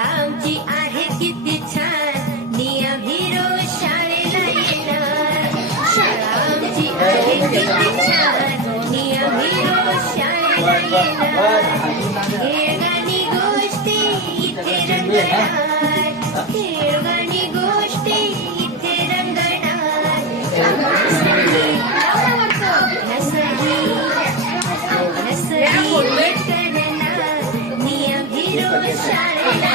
आमची आहे किती छान नियम हिरो शाळेला येणार शाळा आमची आहे किती छान नियम हिरो शाळेला येणार खेळगाणी गोष्टी इथे रंगणार खेळगाणी गोष्टी इथे रंगणार नियम हिरो शाळेला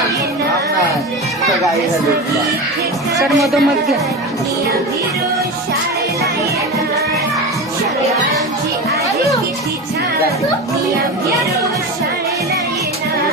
सर मधोमध घ्या नियम हिरो शाळेला येणार शाळा आमची आहे किती छान नियम हिरो शाळेला येणार